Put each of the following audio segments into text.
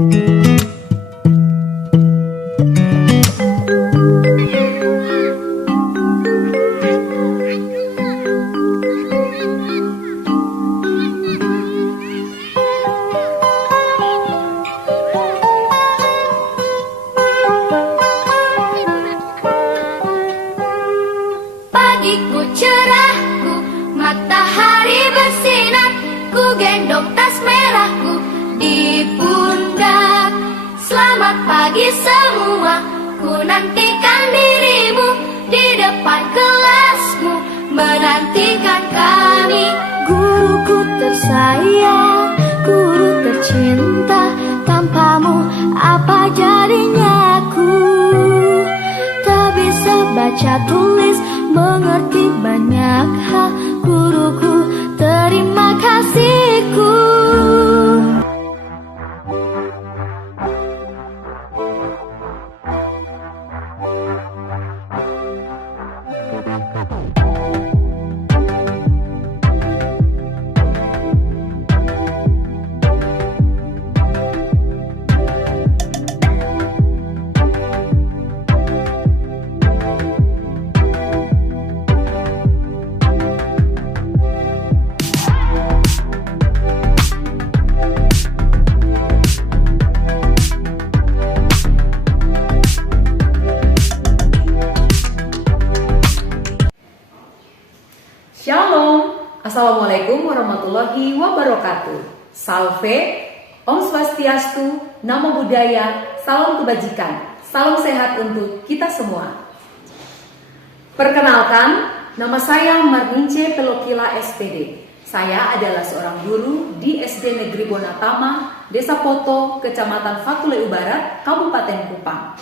Pagiku cerahku, matahari bersinar, ku gendong tas merahku di pundak. Selamat pagi semua, ku nantikan dirimu di depan kelasmu, menantikan kami. Guruku tersayang, guru tercinta, tanpamu apa jadinya aku? Tak bisa baca tulis, mengerti banyak hal, guruku, terima kasihku. Shalom, Assalamualaikum warahmatullahi wabarakatuh. Salve, Om Swastiastu, Namo Buddhaya, salam kebajikan, salam sehat untuk kita semua. Perkenalkan, nama saya Marnince Pelokila SPD. Saya adalah seorang guru di SD Negeri Bonatama, Desa Poto, Kecamatan Fatuleu Barat, Kabupaten Kupang.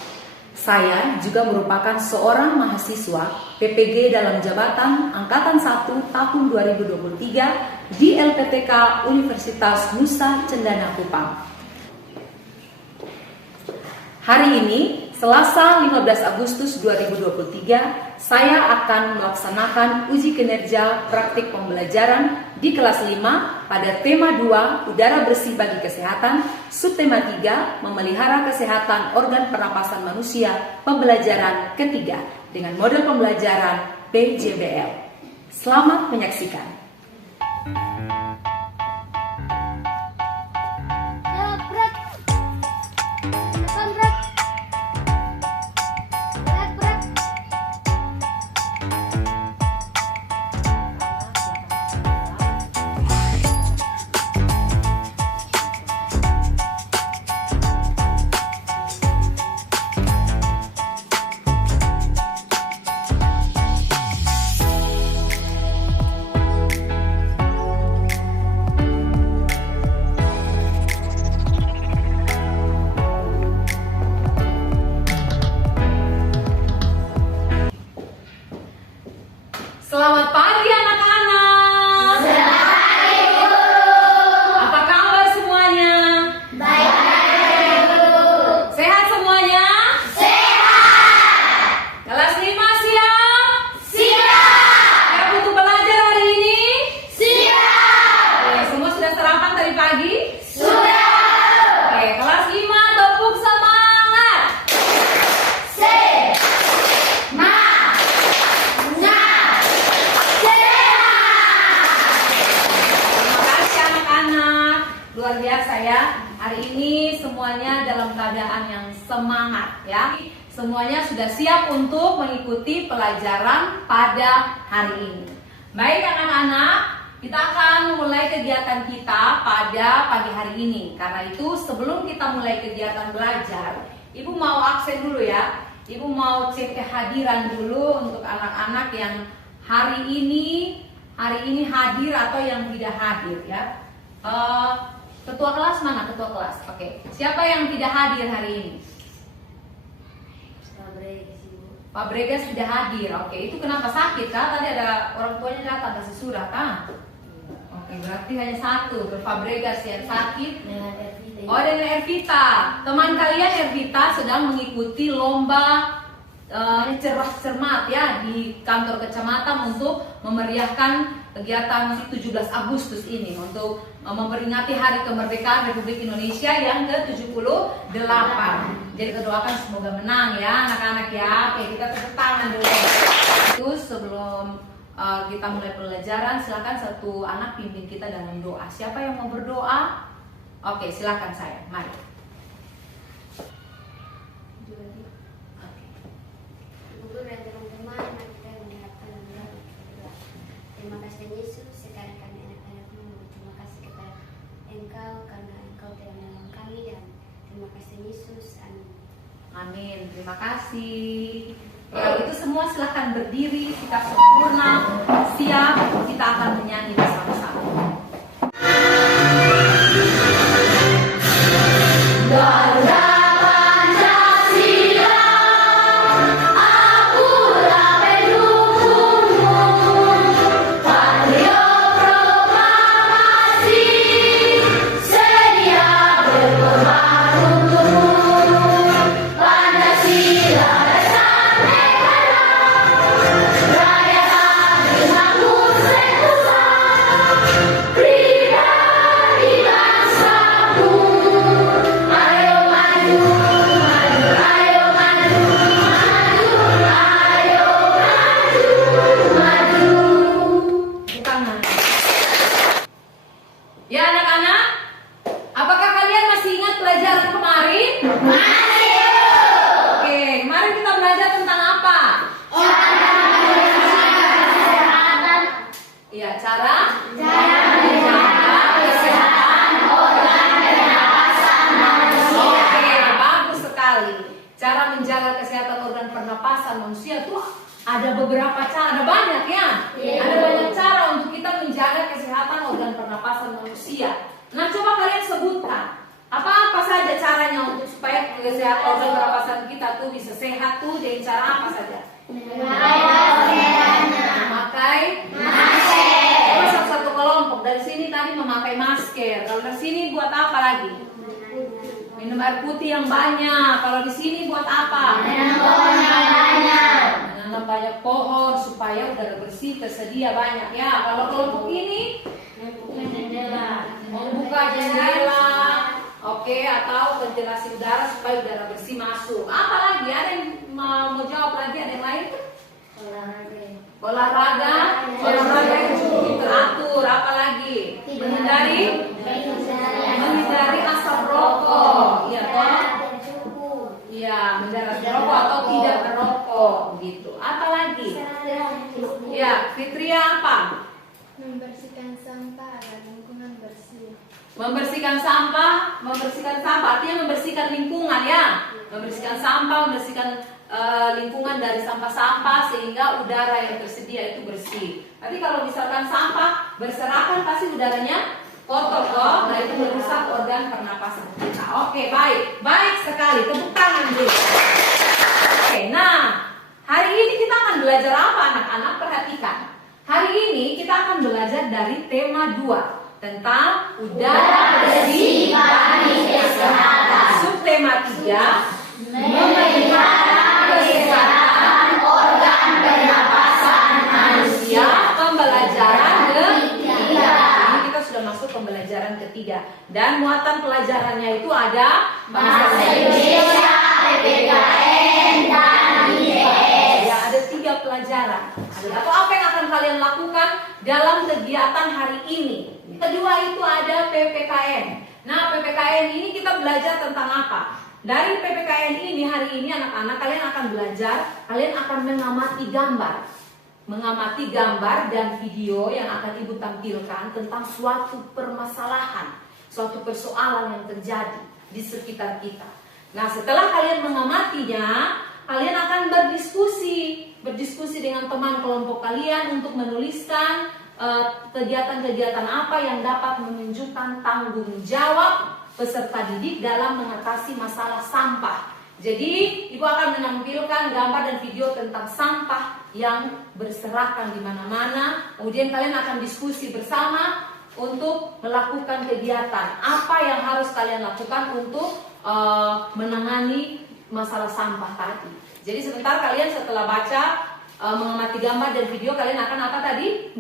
Saya juga merupakan seorang mahasiswa PPG dalam jabatan Angkatan 1 tahun 2023 di LPTK Universitas Nusa Cendana Kupang. Hari ini, Selasa 15 Agustus 2023, saya akan melaksanakan uji kinerja praktik pembelajaran di kelas 5 pada tema 2, udara bersih bagi kesehatan, subtema 3, memelihara kesehatan organ pernapasan manusia, pembelajaran ketiga dengan model pembelajaran PJBL. Selamat menyaksikan. Selamat pagi anak-anak. Selamat pagi, Guru. Apa kabar semuanya? Baik, Guru. Sehat semuanya? Sehat. Kelas 5 siap? Siap. Siap untuk belajar hari ini? Siap. Oke, semua sudah sarapan tadi pagi? Sudah. Oke, kelas 5 tepuk semangat. Luar biasa ya, hari ini semuanya dalam keadaan yang semangat ya. Semuanya sudah siap untuk mengikuti pelajaran pada hari ini. Baik anak-anak, kita akan mulai kegiatan kita pada pagi hari ini. Karena itu sebelum kita mulai kegiatan belajar, Ibu mau absen dulu ya. Ibu mau cek kehadiran dulu untuk anak-anak yang hari ini hadir atau yang tidak hadir ya. Ketua kelas mana? Ketua kelas. Oke. Siapa yang tidak hadir hari ini? Pak Bregas tidak hadir. Oke. Itu kenapa sakit kah? Tadi ada orang tuanya datang kasih surat kah? Oke. Berarti hanya satu. Pak Bregas yang sakit. Oh, dan Ervita. Teman kalian Ervita sedang mengikuti lomba cerdas cermat ya di kantor kecamatan untuk memeriahkan kegiatan 17 Agustus ini untuk memperingati Hari Kemerdekaan Republik Indonesia yang ke-78. Jadi kita doakan semoga menang ya anak-anak ya. Oke, kita tepuk tangan dulu. Itu sebelum kita mulai pelajaran, silakan satu anak pimpin kita dalam doa. Siapa yang mau berdoa? Oke, silakan saya. Mari. Guru dan teman-teman, mari kita mendengarkan doa. Terima kasih Yesus, sekarang kami anak-anakmu. Terima kasih kepada Engkau karena Engkau telah menolong kami, dan terima kasih Yesus. Amin. Amin. Terima kasih. Kalau itu semua silahkan berdiri, sikap sempurna, siap, kita akan menyanyi bersama-sama. Ya anak-anak, apakah kalian masih ingat pelajaran kemarin? Masih. Oke, kemarin kita belajar tentang apa? Iya, cara menjaga kesehatan organ pernapasan manusia. Oke, bagus sekali. Cara menjaga kesehatan organ pernapasan manusia tuh ada beberapa cara, ada banyak ya. Ada banyak cara untuk kita menjaga kesehatan organ pernapasan manusia. Nah, coba kalian sebutkan apa saja caranya untuk supaya kesehatan organ pernapasan kita tuh bisa sehat tuh, dengan cara apa saja? Memakai masker. Coba satu-satu kelompok dari sini tadi memakai masker. Kalau dari sini buat apa lagi? Minum air putih yang banyak. Kalau di sini buat apa? Menanam banyak pohon supaya udara bersih tersedia banyak ya. Kalau kelompok ini membuka jendela, oke, atau ventilasi udara supaya udara bersih masuk. Apa lagi? Ada yang mau jawab lagi? Ada yang lain? Olahraga yang cukup teratur. Apa lagi? Menghindari asap rokok, ya toh? Iya, menghindari asap rokok atau tidak merokok, gitu. Apa lagi? Ya, Fitria apa? Membersihkan sampah agar lingkungan bersih. Membersihkan sampah artinya membersihkan lingkungan ya. Membersihkan sampah, membersihkan lingkungan dari sampah-sampah sehingga udara yang tersedia itu bersih. Tapi kalau misalkan sampah berserakan pasti udaranya kotor toh, nah itu merusak organ pernapasan kita. Oke, baik sekali. Tepuk tangan dulu. Oke, nah hari ini kita akan belajar apa anak-anak? Perhatikan. Hari ini kita akan belajar dari tema 2 tentang udara bersih bagi kesehatan. Subtema 3, memelihara kesehatan organ pernapasan manusia. Pembelajaran ketiga. Ini kita sudah masuk pembelajaran ketiga. Dan muatan pelajarannya itu ada bahasa Indonesia, PPKN, dan IPS. Ya, ada 3 pelajaran. Atau apa yang akan kalian lakukan dalam kegiatan hari ini? Kedua itu ada PPKN. Nah, PPKN ini kita belajar tentang apa? Dari PPKN ini hari ini anak-anak kalian akan belajar, kalian akan mengamati gambar dan video yang akan ibu tampilkan tentang suatu permasalahan, suatu persoalan yang terjadi di sekitar kita. Nah, setelah kalian mengamatinya, kalian akan berdiskusi dengan teman kelompok kalian untuk menuliskan kegiatan-kegiatan apa yang dapat menunjukkan tanggung jawab peserta didik dalam mengatasi masalah sampah. Jadi, ibu akan menampilkan gambar dan video tentang sampah yang berserakan di mana-mana. Kemudian kalian akan diskusi bersama untuk melakukan kegiatan. Apa yang harus kalian lakukan untuk menangani masalah sampah tadi. Jadi sebentar kalian setelah baca, mengamati gambar dan video, kalian akan apa tadi?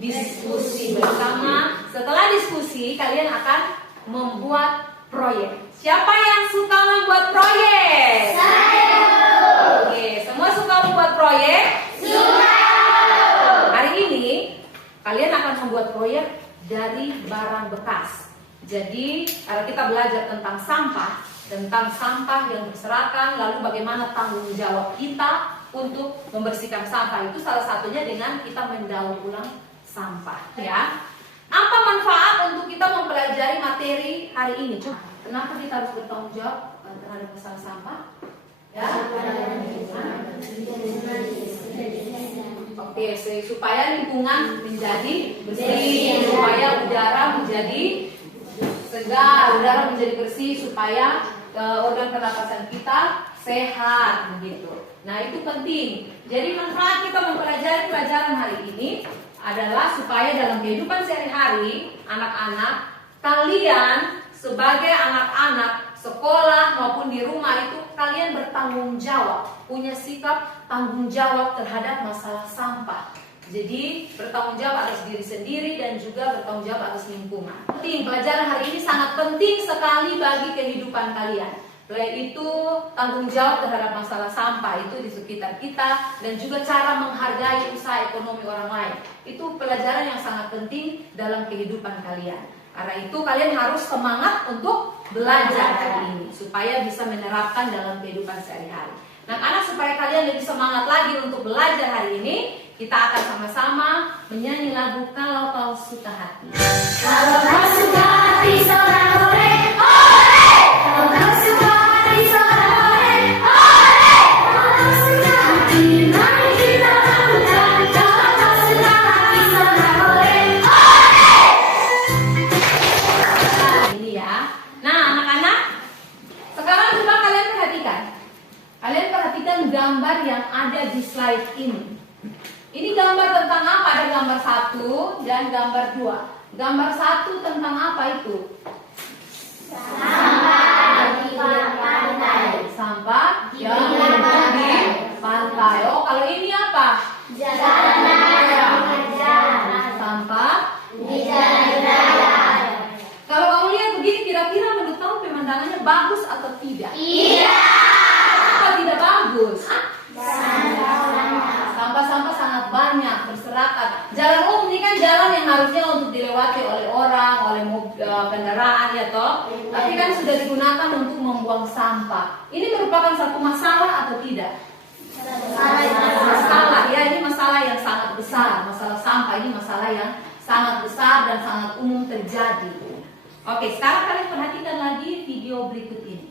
diskusi bersama. Setelah diskusi, kalian akan membuat proyek. Siapa yang suka membuat proyek? Saya. Oke, semua suka membuat proyek? Suka. Hari ini kalian akan membuat proyek dari barang bekas. Jadi, kalau kita belajar tentang sampah yang berserakan, lalu bagaimana tanggung jawab kita untuk membersihkan sampah, itu salah satunya dengan kita mendaur ulang sampah, ya. Apa manfaat untuk kita mempelajari materi hari ini? Kenapa kita harus bertanggung jawab terhadap masalah sampah? Ya. Oke, supaya lingkungan menjadi bersih, supaya udara menjadi segar, udara menjadi bersih, supaya organ pernapasan kita sehat, begitu. Nah, itu penting. Jadi manfaat kita mempelajari pelajaran hari ini adalah supaya dalam kehidupan sehari-hari anak-anak, kalian sebagai anak-anak sekolah maupun di rumah itu kalian bertanggung jawab, punya sikap tanggung jawab terhadap masalah sampah. Jadi bertanggung jawab atas diri sendiri dan juga bertanggung jawab atas lingkungan. Penting, pelajaran hari ini sangat penting sekali bagi kehidupan kalian. Yaitu tanggung jawab terhadap masalah sampah itu di sekitar kita dan juga cara menghargai usaha ekonomi orang lain. Itu pelajaran yang sangat penting dalam kehidupan kalian. Karena itu kalian harus semangat untuk belajar hari ini supaya bisa menerapkan dalam kehidupan sehari-hari. Nah, karena supaya kalian lebih semangat lagi untuk belajar hari ini, kita akan sama-sama menyanyi lagu Kalau Kau Suka Hati. Kalau kau suka hati seorang hore, hore. Kalau kau suka hati seorang hore, hore. Kalau kau suka hati, mari kita lakukan. Kalau kau suka hati seorang hore, hore. Ini ya. Nah, anak-anak, sekarang coba kalian perhatikan. Kalian perhatikan gambar yang ada di slide ini. Ini gambar tentang apa? Ada gambar 1 dan gambar 2. Gambar 1 tentang apa itu? Sampah di pantai. Sampah yang di pantai. Oh, kalau ini apa? Jalan raya. Sampah Di jalan raya. Kalau kamu lihat begini, kira-kira menurut kamu pemandangannya bagus atau tidak? Iya. Apa tidak bagus? Sampah-sampah sangat banyak berserakan. Jalan umum ini kan jalan yang harusnya untuk dilewati oleh orang, oleh kendaraan, ya toh. Tapi kan sudah digunakan untuk membuang sampah. Ini merupakan satu masalah atau tidak? Masalah, ya, ini masalah yang sangat besar. Masalah sampah ini masalah yang sangat besar dan sangat umum terjadi. Oke, sekarang kalian perhatikan lagi video berikut ini.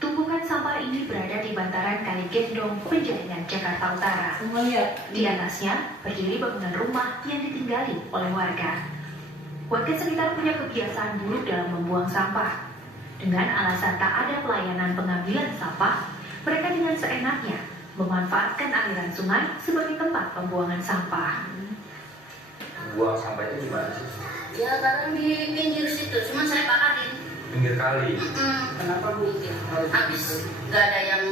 Tumpukan sampah ini berada di bantaran Kali Gendong, Penjaringan, Jakarta Utara. Semua lihat. Di atasnya berdiri bangunan rumah yang ditinggali oleh warga. Warga sekitar punya kebiasaan buruk dalam membuang sampah. Dengan alasan tak ada pelayanan pengambilan sampah, mereka dengan seenaknya memanfaatkan aliran sungai sebagai tempat pembuangan sampah. Buang sampah itu gimana sih? Ya kadang di pinggir situ, cuma saya pakarin. Pinggir kali. Kenapa Bu? Habis gak ada yang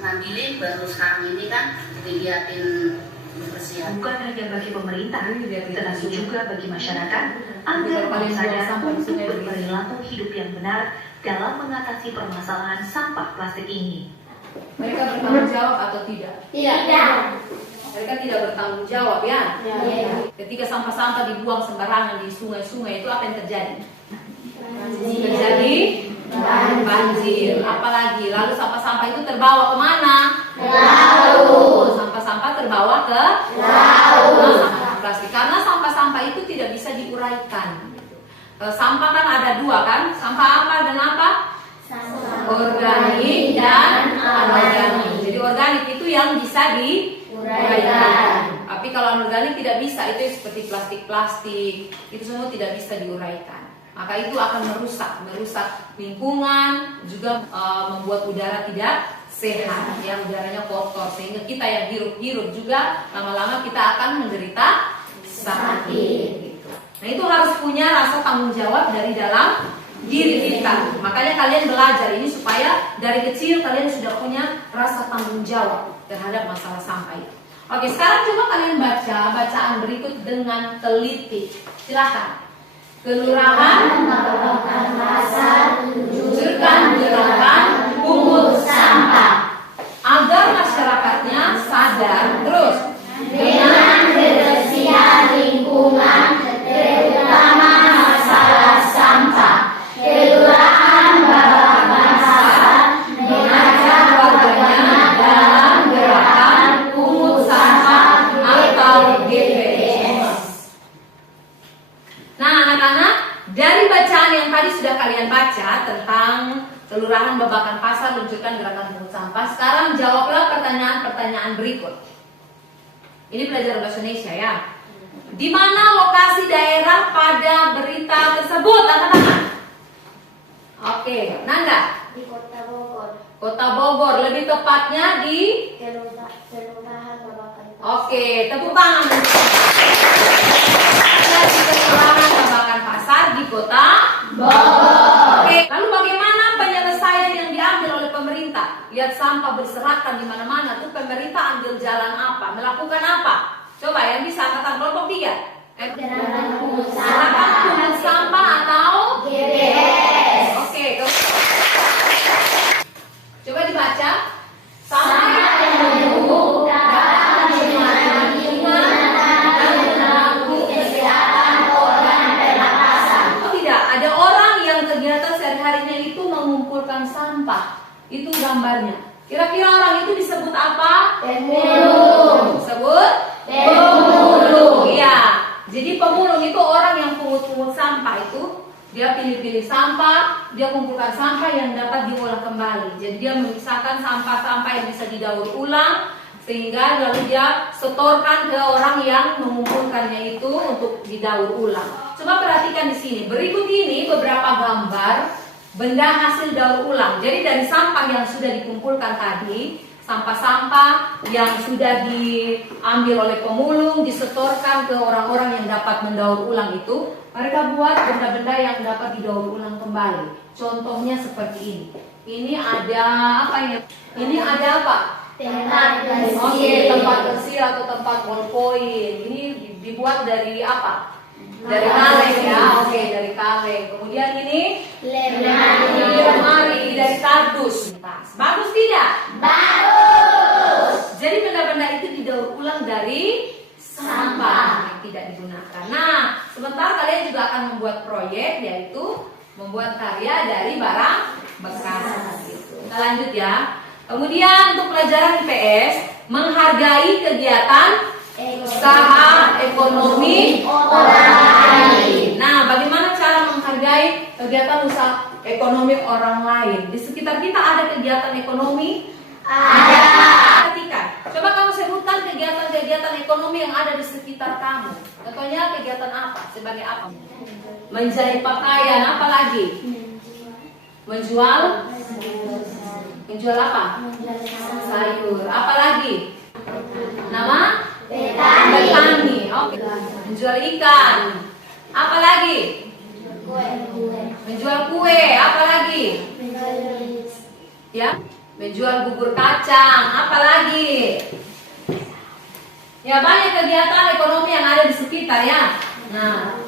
ngambilin, baru sekarang ini kan dilihatin kebersihan. Bukan hanya bagi pemerintah, tetapi juga bagi masyarakat agar Bukan paling sadar buang sampah di untuk sungai. berperilaku hidup yang benar dalam mengatasi permasalahan sampah plastik ini. Mereka bertanggung jawab atau tidak? Tidak. Mereka tidak bertanggung jawab, ya. Iya. Ketika sampah-sampah dibuang sembarangan di sungai-sungai, itu apa yang terjadi? Terjadi banjir. Apalagi lalu sampah-sampah itu terbawa kemana? Laut. Sampah-sampah terbawa ke Laut. sampah plastik. Karena sampah-sampah itu tidak bisa diuraikan. Sampah kan ada dua kan? Sampah apa dan apa? Organik dan anorganik. Jadi organik itu yang bisa diuraikan. Tapi kalau anorganik tidak bisa, itu seperti plastik-plastik, itu semua tidak bisa diuraikan. Maka itu akan merusak lingkungan, juga membuat udara tidak sehat, ya, udaranya kotor, sehingga kita yang hirup-hirup juga lama-lama kita akan menderita sakit. Gitu. Nah, itu harus punya rasa tanggung jawab dari dalam diri kita. Makanya kalian belajar ini supaya dari kecil kalian sudah punya rasa tanggung jawab terhadap masalah sampah itu. Oke, sekarang coba kalian baca bacaan berikut dengan teliti. Silakan. Kelurahan Melakukan pasar, luncurkan gerakan pungut sampah agar masyarakatnya sadar terus dengan kebersihan lingkungan, terutama masalah sampah. Kelurahan Babakan Pasar mengajak warganya dalam gerakan pungut sampah atau GPS. Nah, anak-anak, dari bacaan yang tadi sudah kalian baca tentang Kelurahan Babakan Pasar luncurkan gerakan pungut sampah, sekarang jawablah pertanyaan-pertanyaan berikut. Ini pelajaran bahasa Indonesia ya. Di mana lokasi daerah pada berita tersebut, anak-anak? Oke, Nanda. Di Kota Bogor, Kota Bogor, lebih tepatnya di. Kelurahan Babakan Pasar. Oke, tepuk tangan. Ada di Kelurahan Babakan Pasar di Kota Bogor. Oke, lalu bagaimana penyelesaian yang diambil oleh pemerintah? Lihat sampah berserakan di mana-mana, tuh pemerintah ambil jalan apa? Melakukan apa? Coba yang bisa angkatan kelompok 3. gerakan pungut Gerakan pungut sampah atau GPS. Oke, coba dibaca. Sampah yang menumpuk dapat mencemari lingkungan dan mengganggu kesehatan orang pernapasan. Oh tidak, ada orang yang kegiatan sehari-harinya itu mengumpulkan sampah. Itu gambarnya. Kira-kira orang itu disebut apa? Pemulung. Disebut Pemulung. Iya. Jadi pemulung itu orang yang pungut-pungut sampah itu. Dia pilih-pilih sampah, dia kumpulkan sampah yang dapat diolah kembali. Jadi dia memisahkan sampah-sampah yang bisa didaur ulang, sehingga lalu dia setorkan ke orang yang mengumpulkannya itu untuk didaur ulang. Coba perhatikan di sini. Berikut ini beberapa gambar benda hasil daur ulang. Jadi dari sampah yang sudah dikumpulkan tadi, sampah-sampah yang sudah diambil oleh pemulung, disetorkan ke orang-orang yang dapat mendaur ulang itu, mereka buat benda-benda yang dapat didaur ulang kembali. Contohnya seperti ini. Ini ada apa ini? Ini ada apa? Tempat Oke, bersih. tempat bersih atau tempat ballpoint. Ini dibuat dari apa? Dari kaleng ya. Oke, dari kaleng. Kemudian ini lemari dari kardus. Bagus tidak? Bagus. Jadi benda-benda itu didaur ulang dari sampah yang tidak digunakan. Nah, sebentar kalian juga akan membuat proyek, yaitu membuat karya dari barang bekas. Gitu. Kita lanjut ya. Kemudian untuk pelajaran IPS, menghargai kegiatan usaha ekonomi Orang lain. Nah, bagaimana cara menghargai kegiatan usaha ekonomi orang lain? Di sekitar kita ada kegiatan ekonomi? Ada. Perhatikan. Coba kamu sebutkan kegiatan-kegiatan ekonomi yang ada di sekitar kamu. Contohnya kegiatan apa? Sebagai apa? Menjahit pakaian, apa lagi? Menjual? Menjual apa? Sayur. Apa lagi? Nama? Petani. Oke. Menjual ikan. Apa lagi? Menjual kue. Apa lagi? Ya, menjual bubur kacang. Apa lagi? Ya, banyak kegiatan ekonomi yang ada di sekitar ya. Nah,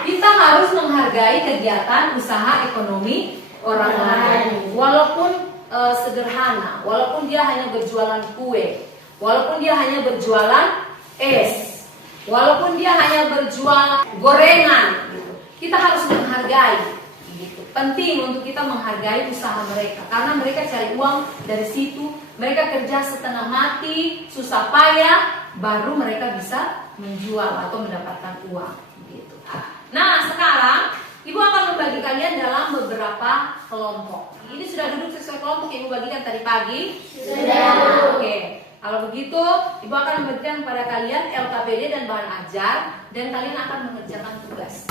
kita harus menghargai kegiatan usaha ekonomi orang lain, walaupun sederhana, walaupun dia hanya berjualan kue, walaupun dia hanya berjualan es, walaupun dia hanya berjualan gorengan, gitu. Kita harus menghargai. Gitu. Penting untuk kita menghargai usaha mereka, karena mereka cari uang dari situ, mereka kerja setengah mati, susah payah, baru mereka bisa menjual atau mendapatkan uang. Gitu. Nah, sekarang Ibu akan membagi kalian dalam beberapa kelompok. Ini sudah duduk sesuai kelompok yang Ibu bagikan tadi pagi? Sudah. Oke. Kalau begitu, Ibu akan memberikan kepada kalian LKPD dan bahan ajar, dan kalian akan mengerjakan tugas.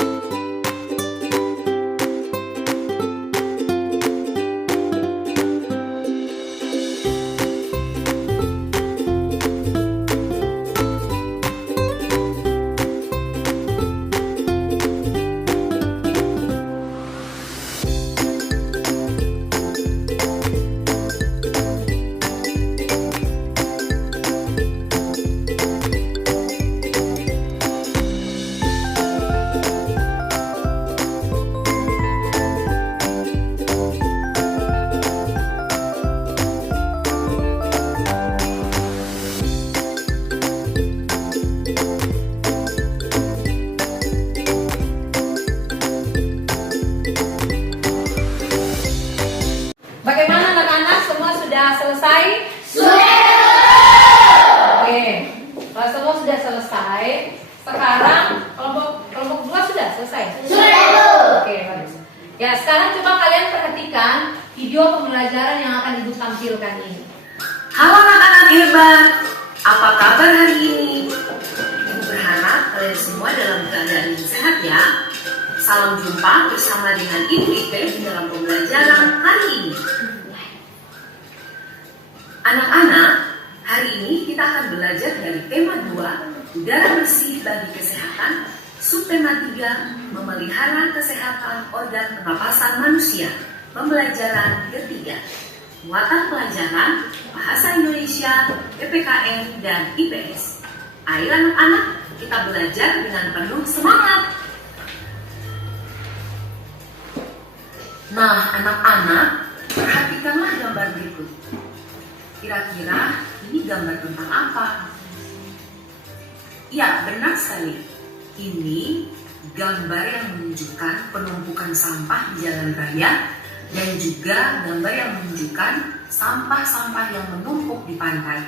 coba kalian perhatikan video pembelajaran yang akan Ibu tampilkan ini. Halo anak-anak hebat, apa kabar hari ini? Ibu berharap kalian semua dalam keadaan yang sehat ya. Salam jumpa bersama dengan Ibu Ipeh dalam pembelajaran hari ini. Anak-anak, hari ini kita akan belajar dari tema 2, udara bersih bagi kesehatan, subtema 3, memelihara kesehatan organ pernapasan manusia, pembelajaran ketiga. Muatan pelajaran, bahasa Indonesia, PPKN, dan IPS. Ayo anak-anak, kita belajar dengan penuh semangat. Nah, anak-anak, perhatikanlah gambar berikut. Kira-kira ini gambar tentang apa? Ya, benar sekali. Ini gambar yang menunjukkan penumpukan sampah di jalan raya dan juga gambar yang menunjukkan sampah-sampah yang menumpuk di pantai.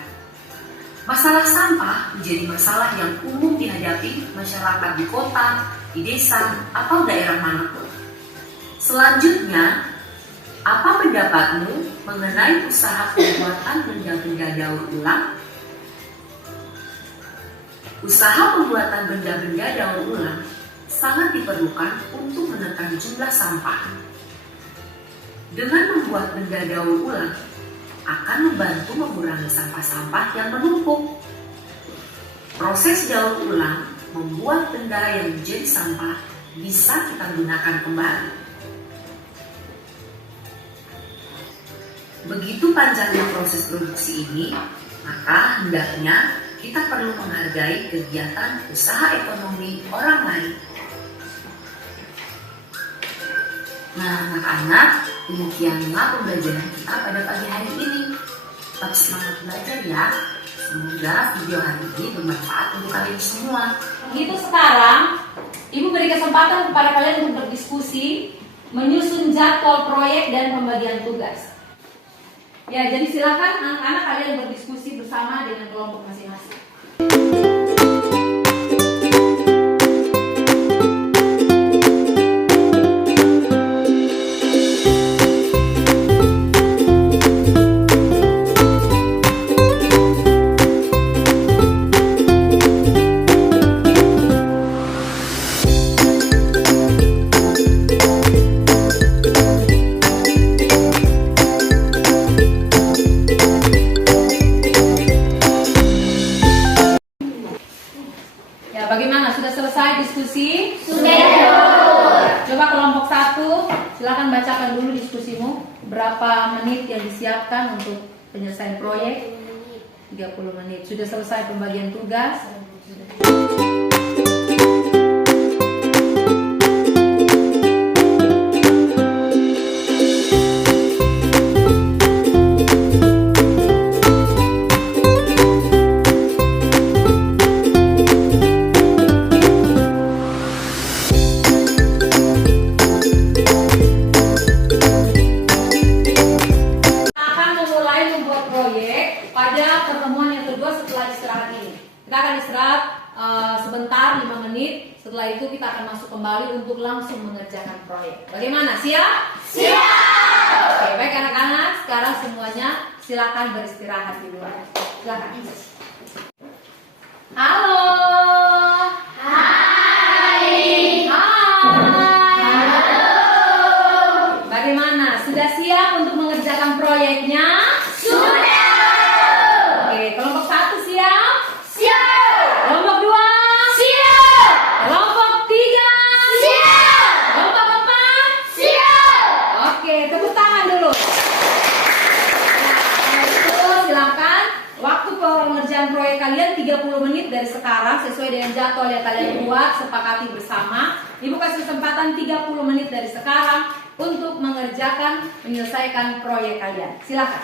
Masalah sampah menjadi masalah yang umum dihadapi masyarakat di kota, di desa, atau daerah manapun. Selanjutnya, apa pendapatmu mengenai usaha pembuatan benda-benda daur ulang? Usaha pembuatan benda-benda daur ulang sangat diperlukan untuk menekan jumlah sampah. Dengan membuat benda daur ulang akan membantu mengurangi sampah-sampah yang menumpuk. Proses daur ulang membuat benda yang menjadi sampah bisa kita gunakan kembali. Begitu panjangnya proses produksi ini, maka hendaknya kita perlu menghargai kegiatan usaha ekonomi orang lain. Nah, anak-anak, demikianlah pembelajaran kita pada pagi hari ini. Tetap semangat belajar ya. Semoga video hari ini bermanfaat untuk kalian semua. Begitu sekarang, Ibu beri kesempatan kepada kalian untuk berdiskusi, menyusun jadwal proyek dan pembagian tugas. Ya, jadi silakan anak-anak kalian berdiskusi bersama dengan kelompok masing-masing. Bagaimana? Sudah selesai diskusi? Sudah. Coba kelompok 1, silakan bacakan dulu diskusimu. Berapa menit yang disiapkan untuk penyelesaian proyek? 30 menit. Sudah selesai pembagian tugas? Sebentar 5 menit. Setelah itu kita akan masuk kembali untuk langsung mengerjakan proyek. Bagaimana? Siap? Siap! Oke, baik anak-anak. Sekarang semuanya silakan beristirahat di luar. Silakan. Halo. Hai! Hai. Bagaimana? Sudah siap untuk mengerjakan proyeknya? Sudah! Oke, kelompok 1 siap? Siap! Kelompok 2? Siap! Kelompok 3? Siap! Kelompok 4? Siap! Oke, tepuk tangan dulu. Nah, kalau itu silakan. Waktu pengerjaan proyek kalian 30 menit dari sekarang sesuai dengan jadwal yang kalian buat, sepakati bersama. Ibu kasih kesempatan 30 menit dari sekarang untuk menyelesaikan proyek kalian. Silakan.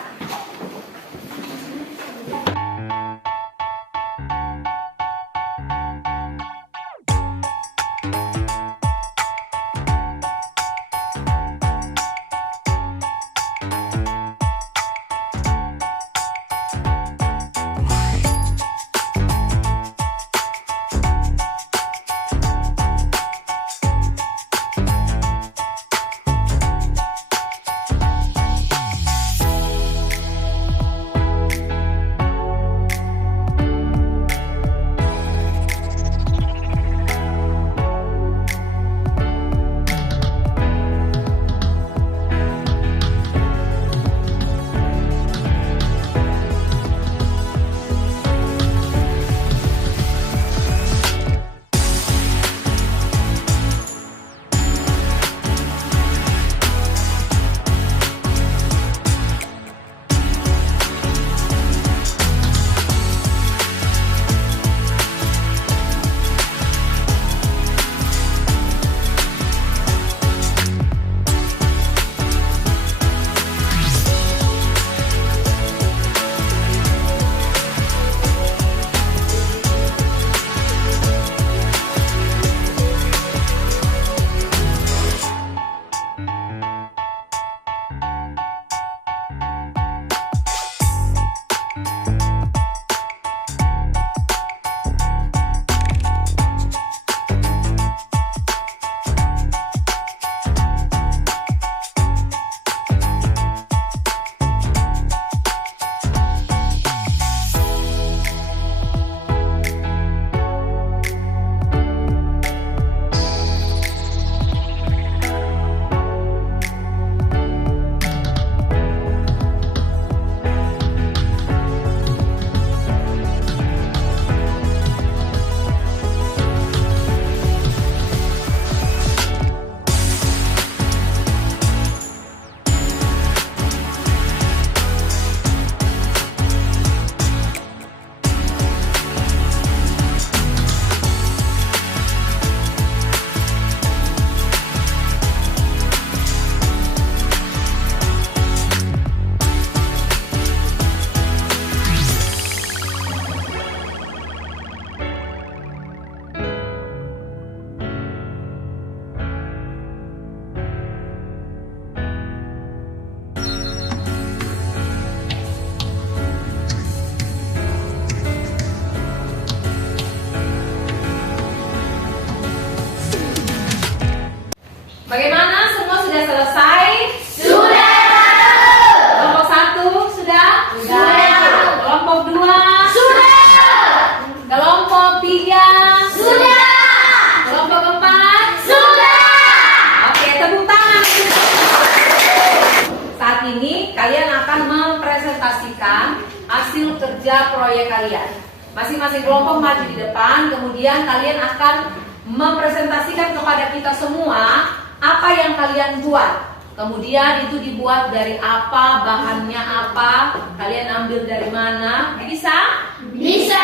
mempresentasikan hasil kerja proyek kalian. Masing-masing kelompok maju di depan, kemudian kalian akan mempresentasikan kepada kita semua apa yang kalian buat. Kemudian itu dibuat dari apa, bahannya apa, kalian ambil dari mana? Bisa? Bisa.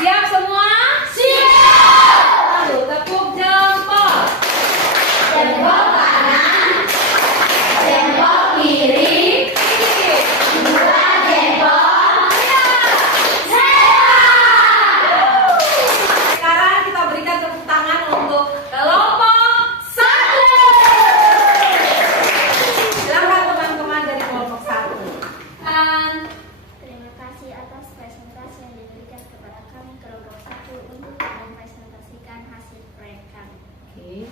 Siap semua? Siap. Lalu tepuk jempol. Jempol kanan, jempol kiri, dua jempol. Sekarang kita berikan tepuk tangan untuk kelompok 1. Silakan teman-teman dari kelompok 1. Terima kasih atas presentasi yang diberikan kepada kami kelompok 1 untuk mempresentasikan hasil proyek kami. Oke.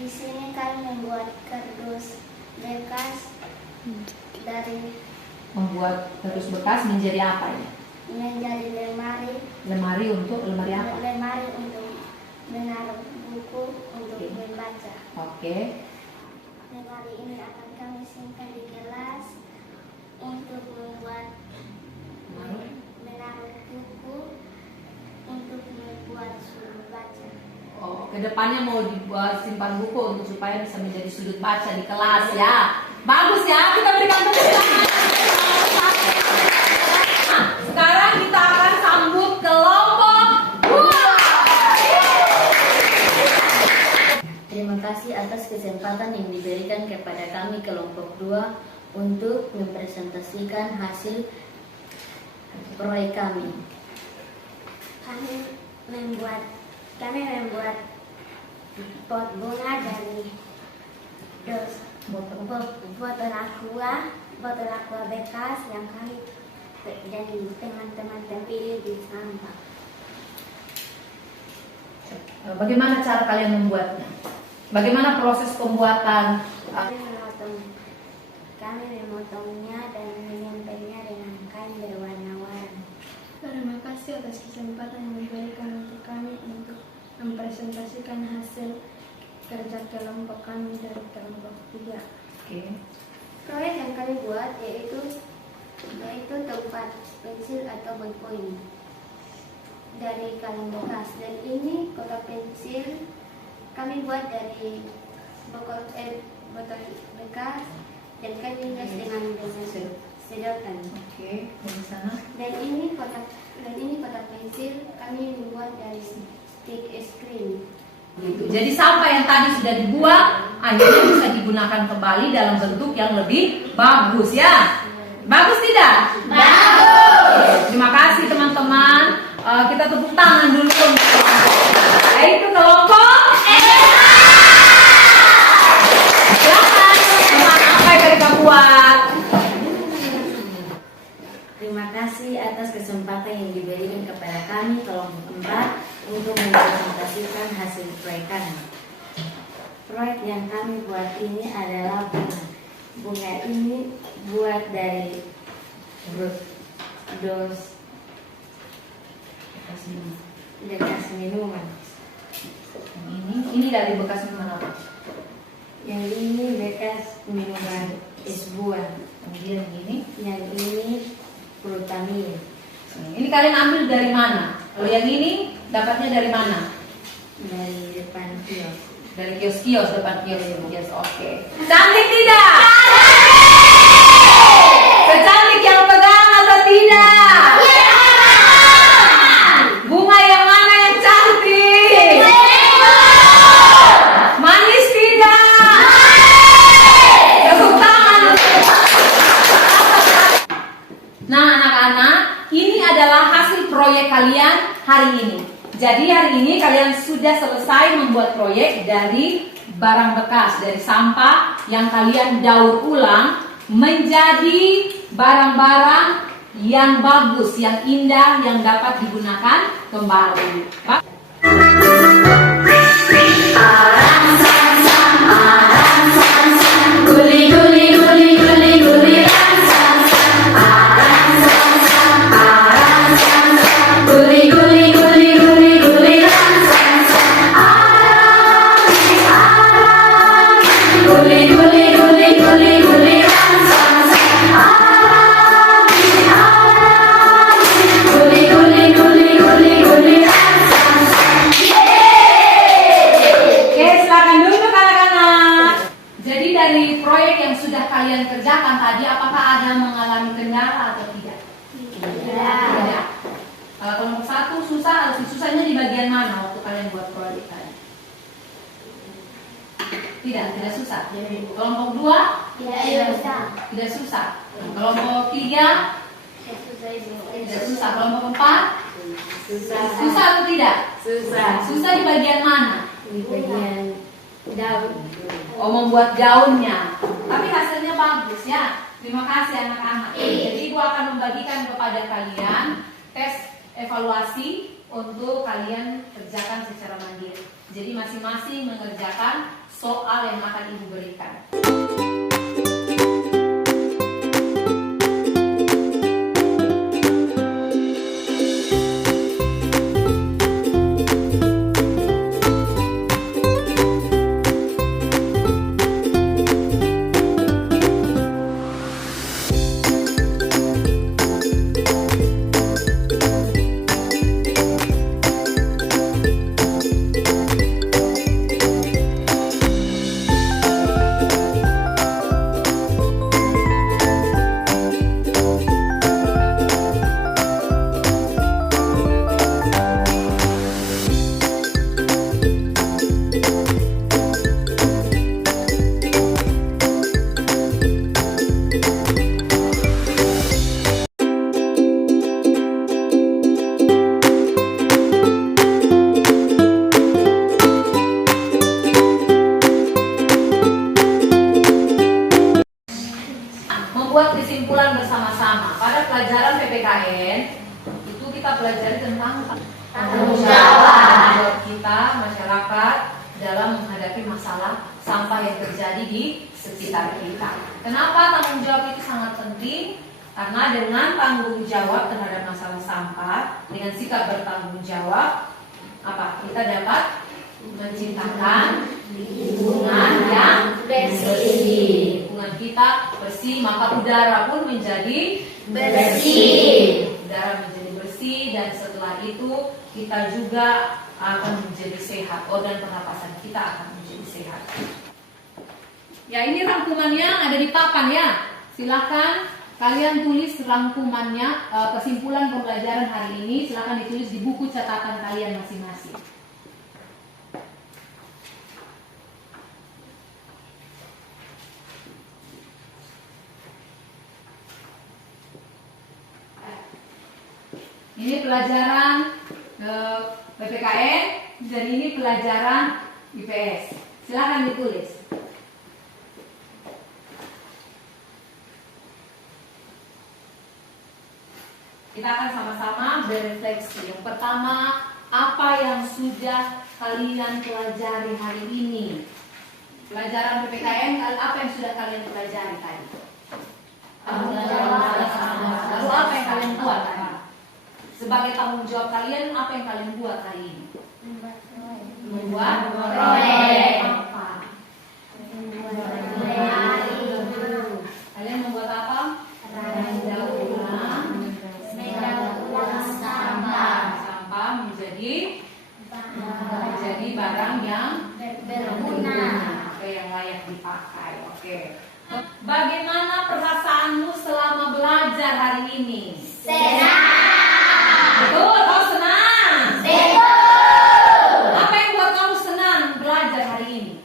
Di sini kami membuat kardus bekas dari Membuat kardus bekas menjadi apa ya? menjadi lemari Lemari untuk lemari apa? lemari untuk menaruh buku untuk Oke. membaca. Oke. Lemari ini akan kami simpan di kelas untuk membuat menaruh buku untuk membuat sudut baca. Oh, kedepannya mau dibuat simpan buku untuk supaya bisa menjadi sudut baca di kelas ya. Bagus ya, kita berikan tepuk tangan. Nah, sekarang kita akan sambut kelompok 2. Terima kasih atas kesempatan yang diberikan kepada kami kelompok 2 untuk mempresentasikan hasil proyek kami. Kami membuat pot bunga dari botol aqua bekas yang kami dan teman-teman tempeli di sampah. Bagaimana cara kalian membuatnya? Bagaimana proses pembuatan? Kami memotongnya dan menyempelnya dengan kain berwarna-warni. Terima kasih atas kesempatan yang diberikan untuk kami untuk mempresentasikan hasil kerja kelompok kami dari kelompok 3. Oke. Proyek yang kami buat yaitu tempat pensil atau ballpoint dari kaleng bekas, dan ini kotak pensil kami buat dari botol bekas dan kami hias dengan sedotan. Oke, dari sana. Dan ini kotak pensil kami membuat dari stick es krim. Gitu. Jadi sampah yang tadi sudah dibuat akhirnya bisa digunakan kembali dalam bentuk yang lebih bagus ya. Bagus tidak? Bagus. Terima kasih teman-teman. Kita tepuk tangan dulu untuk kelompok. Yaitu kelompok silakan teman apa yang mereka buat. Terima kasih atas kesempatan yang diberikan kepada kami kelompok 4 untuk mempresentasikan hasil proyek kami. Proyek yang kami buat ini adalah bunga. Bunga ini buat dari bekas minuman. Ini dari bekas minuman apa? Yang ini bekas minuman es buah. Kemudian Yang ini Frutamin. ini kalian ambil dari mana? Kalau yang ini dapatnya dari mana? Dari depan kios. Dari kios-kios, depan kios. Oke. Cantik tidak? Secantik yang pegang atau tidak? Bunga yang mana yang cantik? Manis tidak? Tepuk tangan. Nah anak-anak, ini adalah hasil proyek kalian hari ini. Jadi hari ini kalian sudah selesai membuat proyek dari barang bekas, dari sampah yang kalian daur ulang menjadi barang-barang yang bagus, yang indah, yang dapat digunakan kembali. sudah kalian kerjakan tadi, apakah ada mengalami kendala atau tidak? Tidak. Kalau kelompok 1 susah, harus susahnya di bagian mana waktu kalian buat proyek tadi? Tidak susah. Kelompok 2? Tidak susah. Kelompok 3? Tidak susah. Kelompok 4? Susah atau tidak? Susah di bagian mana? Di bagian daun. Oh, membuat gaunnya. Tapi hasilnya bagus ya. Terima kasih anak-anak. Jadi Ibu akan membagikan kepada kalian tes evaluasi untuk kalian kerjakan secara mandiri. Jadi masing-masing mengerjakan soal yang akan Ibu berikan. Membuat kesimpulan bersama-sama. Pada pelajaran PPKN itu kita pelajari tentang tanggung jawab kita masyarakat dalam menghadapi masalah sampah yang terjadi di sekitar kita. Kenapa tanggung jawab itu sangat penting? Karena dengan tanggung jawab terhadap masalah sampah, dengan sikap bertanggung jawab, kita dapat menciptakan lingkungan yang bersih. Lingkungan kita bersih, maka udara pun menjadi bersih. Udara menjadi bersih, dan setelah itu kita juga akan menjadi sehat. Organ pernapasan kita akan menjadi sehat. Ya, ini rangkumannya ada di papan ya. Silakan kalian tulis rangkumannya, kesimpulan pembelajaran hari ini. Silakan ditulis di buku catatan kalian masing-masing. Ini pelajaran PPKN dan ini pelajaran IPS. Silakan ditulis. Kita akan sama-sama berefleksi. Yang pertama, apa yang sudah kalian pelajari hari ini? Pelajaran PPKN, apa yang sudah kalian pelajari tadi? Lalu apa yang kalian buat tadi? Sebagai tanggung jawab kalian, apa yang kalian buat hari ini? Membuat proyek. Apa? Kalian membuat apa? Mendaur ulang sampah menjadi barang yang berguna, yang layak dipakai. Oke. Bagaimana perasaanmu selama belajar hari ini? Senang. Betul, kau senang. Betul. Apa yang buat kamu senang belajar hari ini?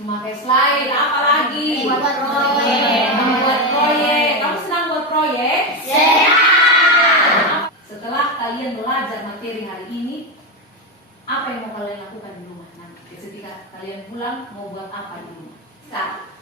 Memakai slide, apa lagi? Membuat proyek. Kamu senang buat proyek? Senang. Setelah kalian belajar materi hari ini, apa yang mau kalian lakukan di rumah nanti? Ketika kalian pulang, mau buat apa di rumah? Sekarang.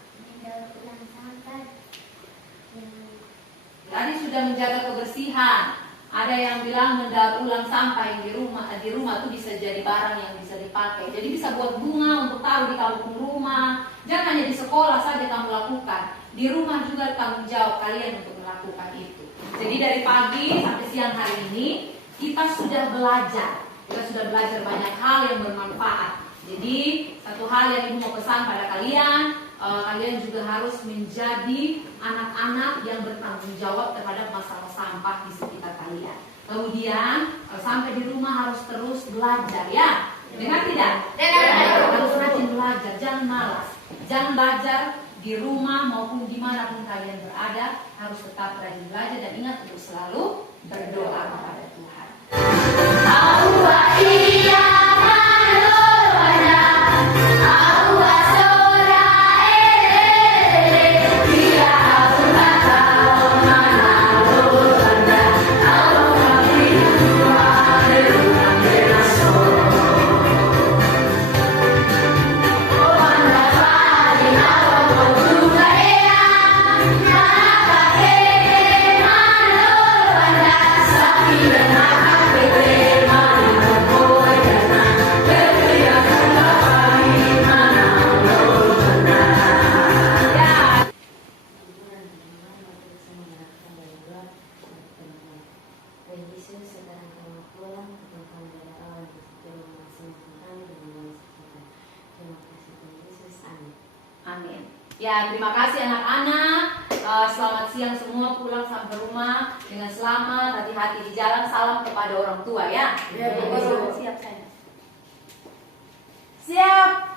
Tadi sudah menjaga kebersihan. Ada yang bilang mendaur ulang sampah yang di rumah itu bisa jadi barang yang bisa dipakai. Jadi bisa buat bunga untuk taruh di kampung rumah. Jangan hanya di sekolah saja kamu lakukan. Di rumah juga tanggung jawab kalian untuk melakukan itu. Jadi dari pagi sampai siang hari ini kita sudah belajar. Kita sudah belajar banyak hal yang bermanfaat. Jadi satu hal yang Ibu mau pesan pada kalian, kalian juga harus menjadi anak-anak yang bertanggung jawab terhadap masalah sampah di sekitar kalian. Kemudian sampai di rumah harus terus belajar ya. Dengar tidak? Harus rajin belajar, jangan malas. Jangan belajar di rumah maupun dimanapun kalian berada, harus tetap rajin belajar dan ingat untuk selalu berdoa kepada Tuhan. Amin. Ya, terima kasih anak-anak. Selamat siang semua, pulang sampai rumah dengan selamat, hati-hati di jalan. Salam kepada orang tua ya. Siap saya. Siap.